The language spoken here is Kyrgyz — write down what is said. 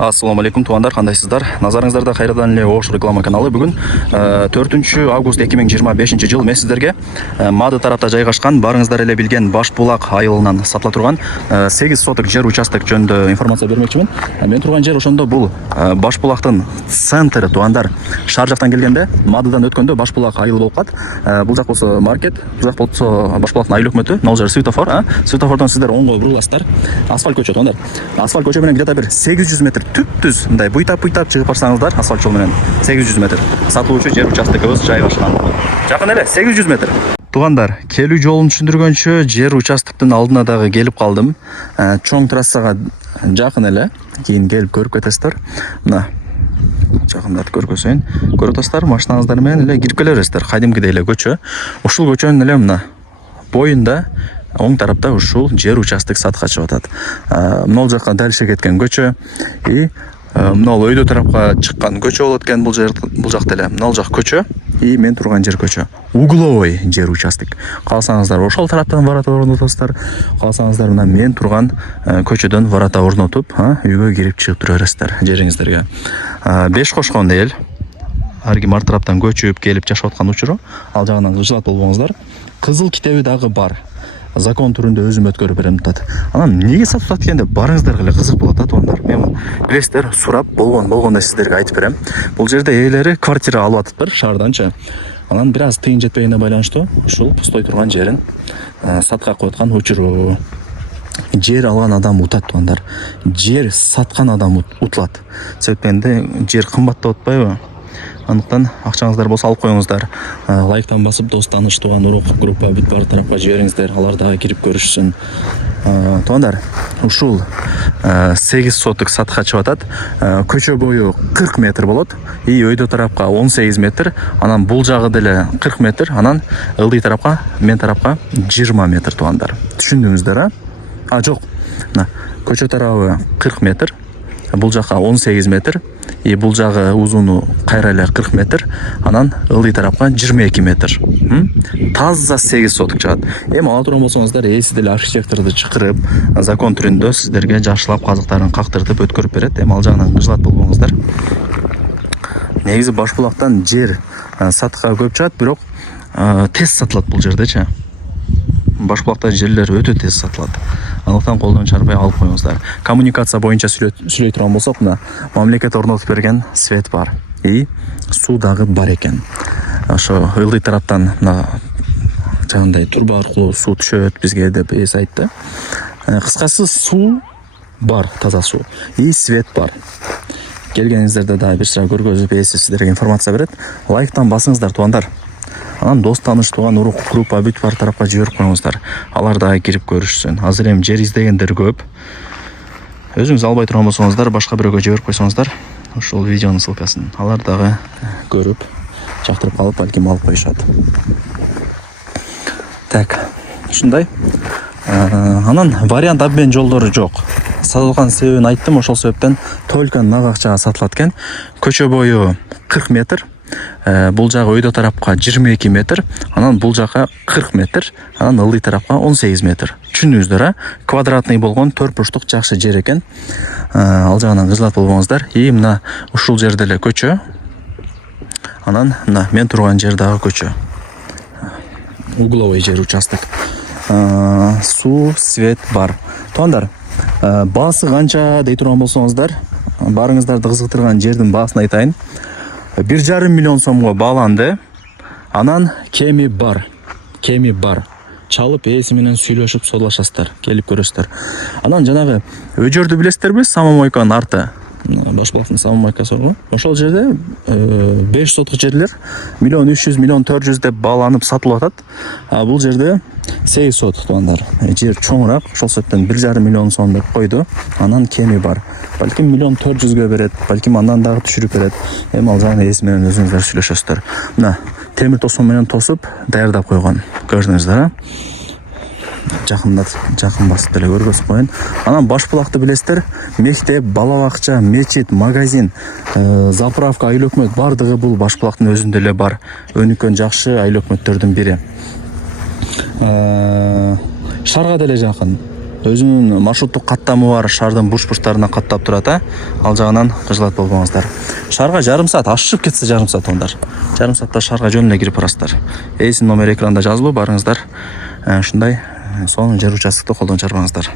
Ассаламу алейкум туугандар, кандайсыздар? Назарыңыздарда кайрадан эле Ош реклама каналы. Бүгүн 4 август 2025 жыл мен сиздерге Мады тарапта жайгашкан, барыңыздар эле билген Башбулак айылынан сатыла турган 8 соток жер участок жөнүндө информация бермекчимин. Мен турган жер ошондо бул Башбулактын центры туугандар. Шаар жактан келгенде, Мадыдан өткөндө Башбулак айылы болуп калат. Бул жак болсо маркет, бул жак болсо Башбулактын айыл өкмөтү, могул жер светофор, светофордон сиздер оңго буруласыздар. Асфальт көчө туугандар. Асфальт көчө менен где-то бир 800 метр түп-түз мындай буйтап чыгып барсаңыздар, асфальт жол менен 800 метр сатылуучу жер участогубуз жайгашкан. Жакын эле 800 метр. Туугандар, келүү жолун түшүндүргөнчө жер участоктун алдына дагы келип калдым. Чоң трассага жакын эле, кийин келип көрүп кетесиздер. Мына жакындатып көрсөтөйүн. Көрүп атасыздар, машинаңыздар менен эле кирип келе бересиздер. Кадимкидей эле көчө. Ушул көчөнүн эле мына боюнда оң тарапта ушул жер участок сатка чыгып атат. Могул жакка дальше кеткен көчө и могул өйдө тарапка чыккан көчө болот экен. Бул жакта эле могул жак көчө и мен турган жер көчө. Угловой жер участок. Калсаңыздар ошол тараптан ворота орнотосуздар. Калсаңыздар мына мен турган көчөдөн ворота орнотуп, үйгө кирип чыгып тура бересиздер жериңиздерге. Беш кошкон эл ар ким ар тараптан көчүп келип жашап аткан учуру, ал жагынан кыжылат болбоңуздар. Кызыл китеби дагы бар. Закон түрүндө өзүм өткөрүп берем атат. Анан эмнеге сатып атат дегенде барыңыздарга эле кызык болот туугандар. Мен билесиздер, сурап болгондой сиздерге айтып берем. Бул жерде ээлери квартира алып атыптыр шаарданчы. Анан бир аз тыйын жетпегенине байланыштуу ушул пустой турган жерин сатка коюп аткан учуру. Жер алган адам утат туугандар. Жер саткан адам утулат. Себептенде жер кымбаттап атпайбы? Андыктан акчаңыздар болсо алып коюңуздар. Лайктан басып дос тааныш тууган урук группа бүт бар тарапка жибериңиздер. Алар дагы кирип көрүшсүн. Туугандар, ушул 8 соток сатка чыгып атат. Көчө бою 40 метр болот. И өйдө тарапка 18 метр. Анан бул жагы деле 40 метр. Анан ылдый тарапка, мен тарапка 20 метр туугандар. Түшүндүңүздөр, жок. Мына көчө тарабы 40 метр. Бул жака 18 метр. И бул жагы узуну кайра эле 40 метр. Анан ылдый тарапка 22 метр. Таза 8 соток чыгат. Эми ала турган болсоңуздар, сиз деле архитекторду чакырып, закон түрүндө сиздерге жакшылап казыктарын кактыртып өткөрүп берет. Эми ал жагынан кыжылат болбоңуздар. Негизи Башбулактан жер сатка көп чыгат, бирок тез сатылат бул жердечи. Башбулакта жерлер өтө тез сатылат. Андыктан колдон чарбай алып коюңуздар. Коммуникация боюнча сүйлөй турган болсок, мына мамлекет орнотуп берген свет бар. И суу дагы бар экен. Ошо ылдый тараптан мына жагындай турба аркылуу суу түшөт бизге деп айтты. Кыскасы суу бар, таза суу. И свет бар. Келгениңиздерде дагы бир сыра көргөзүп, сиздерге информация берет. Лайктан басыңыздар туугандар. Анан дос тааныш тууган урук группа бүт бар тарапка жиберип коюңуздар. Алар дагы кирип көрүшсүн. Азыр эми жер издегендер көп. Өзүңүз албай турган болсоңуздар, башка бирөөгө жиберип койсоңуздар, ошол видеонун ссылкасын алар дагы көрүп, жактырып калып, балким алып коюшат. Так, ушундай. Анан вариант обмен жолдору жок. Сатылган себебин айттым, ошол себептен только нак акчага сатылат экен. Көчө бою 40 метр. Бул жагы өйдө тарапка 22 метр, анан бул жака 40 метр, анан ылдый тарапка 18 метр. Түшүндүңүздөр, квадратный болгон 4 бурчтук жакшы жер экен. Ал жагынан кыжылат болбоңуздар. И мына ушул жерде эле көчө. Анан мына мен турган жер дагы көчө. Угловой жер участок. Суу, свет бар. Туугандар, баасы канча дей турган болсоңуздар, барыңыздарды кызыктырган жердин баасын айтайын. 1,5 миллион сомго бааланды. Анан кеми бар. Чалып ээси менен сүйлөшүп содулашасыздар, келип көрөсүздөр. Анан жанагы өжөрдү билесиздерби? Самомойканын арты. Башбулактын самомойкасы бар. Ошол жерде 5 соток жерлер 1 300 000 400 деп бааланып сатылып атат. Бул жерде 8 соток туугандар. Жер чоңураак, ошол себептен 1,5 миллион сом деп койду. Анан кеми бар. Балким 1 400 000 берет, балким андан дагы түшүрүп берет. Эми ал жагын ээси менен өзүңүздөр сүйлөшөсүздөр. Мына темир тосмо менен тосуп даярдап койгон. Көрдүңүздөр, жакын басып деле көргөзүп коеюн. Анан Башбулакты билесиздер, мектеп, бала бакча, мечит, магазин, заправка, айыл өкмөт бардыгы бул Башбулактын өзүндө эле бар. Өнүккөн жакшы айыл өкмөттөрдүн бири. Шаарга деле жакын. өзүнүн маршруттук каттамы бар, шаардын бурч-бурчтарына каттап турат, ал жагынан кыжылат болбоңуздар. Шаарга жарым саат, ашып кетсе жарым саат ондар. Жарым саатта шаарга жөн эле кирип барасыздар. Эсин номери экранда жазылуу, барыңыздар. Ушундай сонун жер участкты колдон чарбаңыздар.